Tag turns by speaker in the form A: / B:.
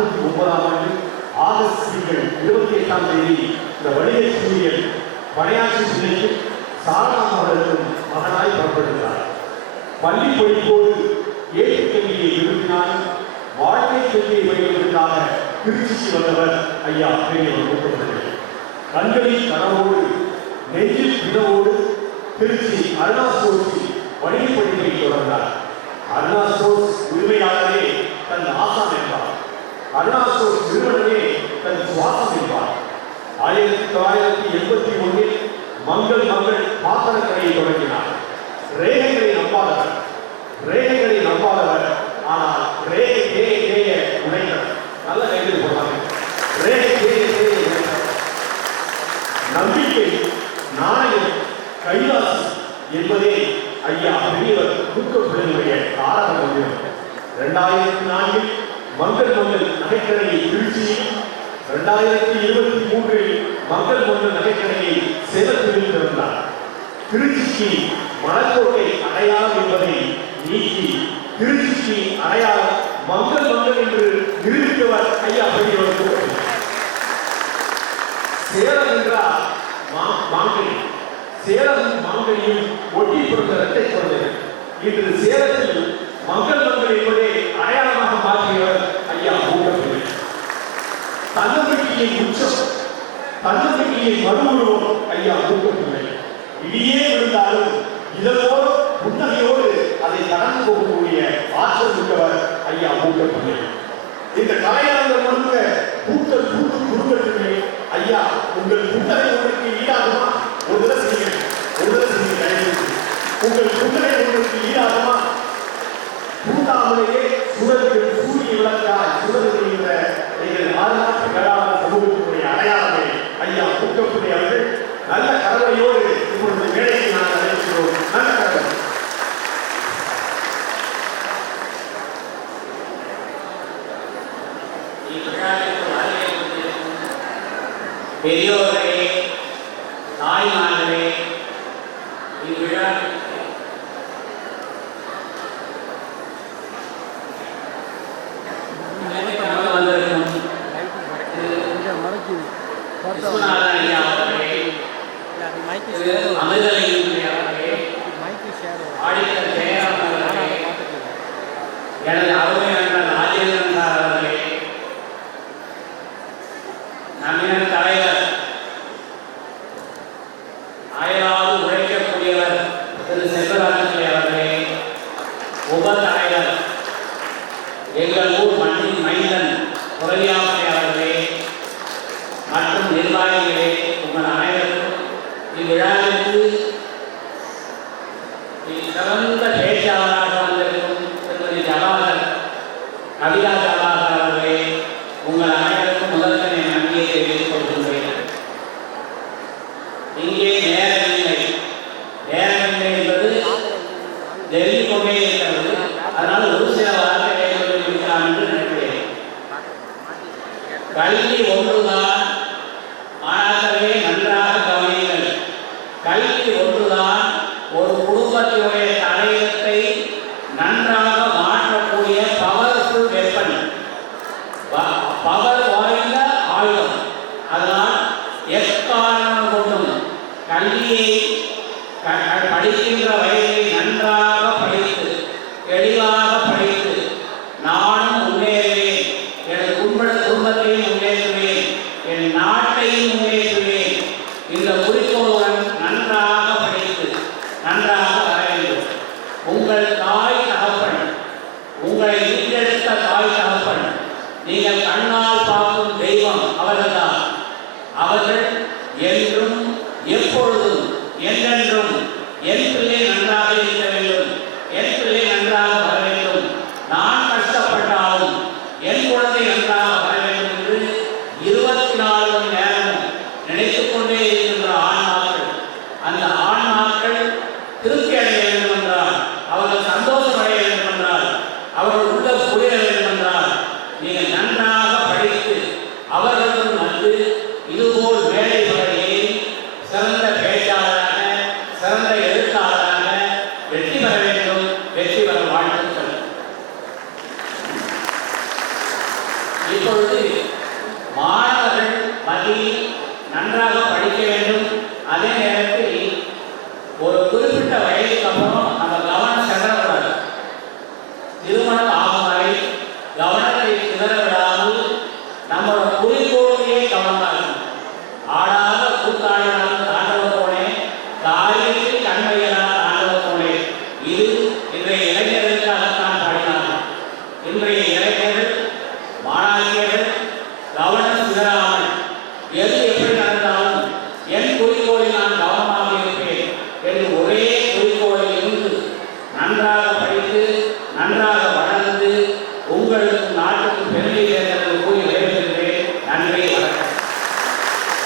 A: நாற்பத்தி ஒன்பதாம் ஆண்டு ஆகஸ்ட் திங்கள் இருபத்தி எட்டாம் தேதி இந்த வணிக சூரியன் பணியாற்றி சிலைக்கு சாரணாம் அவர்களுக்கும் மகனாய் புறப்படுகிறார். பள்ளி படிப்போடு ஏற்றுக்கல்வியை விரும்பினாலும் வாழ்க்கை கல்வியை வைப்பதற்காக திருச்சிக்கு வந்தவர் ஐயா பெரியவர் கூட்டப்பட்டது கண்களில் கனவோடு நெஞ்சில் பிணவோடு திருச்சி அருணா சோசி வணிக படிப்பை தொடர்ந்தார். அருணா சோஸ் உரிமையாளரே தன் ஆசான் என்றார் அருணா திருமணமே தன் சுவாசம் என்பார். ஆயிரத்தி தொள்ளாயிரத்தி எண்பத்தி ஒன்றில் மங்கள் மங்கள் பாத்திர கடையை தொடங்கினார். ரேகைகளை நம்பாதவர் ரேகைகளை நம்பாதவர் ஆனால் ரேகை தேய தேய உடைந்தவர். நல்ல கைகள் போடுவாங்க ரேகை தேய தேய உடைந்தவர். நம்பிக்கை நாணயம் கைலாசி என்பதே ஐயா பெரியவர் தூக்கப்பிள்ளையுடைய தாரக மந்திரம். இரண்டாயிரத்தி நான்கில் மங்கள் மங்கள் நகைக்கடையை திருச்சியில் இரண்டாயிரத்தி இருபத்தி மூன்றில் மக்கள் கொண்ட நகைக்கடையை சேலத்தில் திறந்தார். திருச்சிக்கு மலக்கோட்டை அடையாளம் என்பதை நீக்கி திருச்சிக்கு அடையாளம் மங்கள் மங்கள் என்று நிரூபித்தவர் ஐயா பெரியவர் சேலம் என்றால் மா- மாங்கனி. சேலம் மாங்கனியில் ஒட்டி பிறந்த இரட்டை குழந்தை இன்று சேலத்தில் மங்கள் மங்களில் என்பதை அடையாளமாக மாற்றியவர் ஐயா மூக்கப்பிள்ளை தன்னம்பிக்கையின் உச்சம் தன்னம்பிக்கையை மறுவுருவம் ஐயா மூக்கப்பிள்ளை இடியே இருந்தாலும் இதனோடு புன்னகையோடு அதை கடந்து போகக்கூடிய ஆற்றல் மிக்கவர் ஐயா மூக்கப்பிள்ளை இந்த கலையாளர்கள் முழுக்க கூட்டல் கூட்டு குடும்பத்திலே ஐயா உங்கள் புன்னகை உங்களுக்கு ஈடாகுமா? ஒரு தடவை
B: விஸ்வநாதன் இவ்விழாவிற்கு சிறந்த பேச்சாளராக வந்திருக்கும் திருமதி ஜவாஹர் கவிதா ஜவாஹர் அவர்களே உங்கள் அனைவருக்கும் நன்றியை தெரிவித்துக் கொள்கின்றேன். இங்கே நேரமில்லை நேரமில்லை என்பது நெருங்கி கொண்டே இருக்கிறது அதனால் ஒரு சில வார்த்தைகளை என்று நினைக்கிறேன். கல்வி ஒன்றுதான் கல்வியை படிக்கின்ற ಎಲ್ಲಿ இன்றைய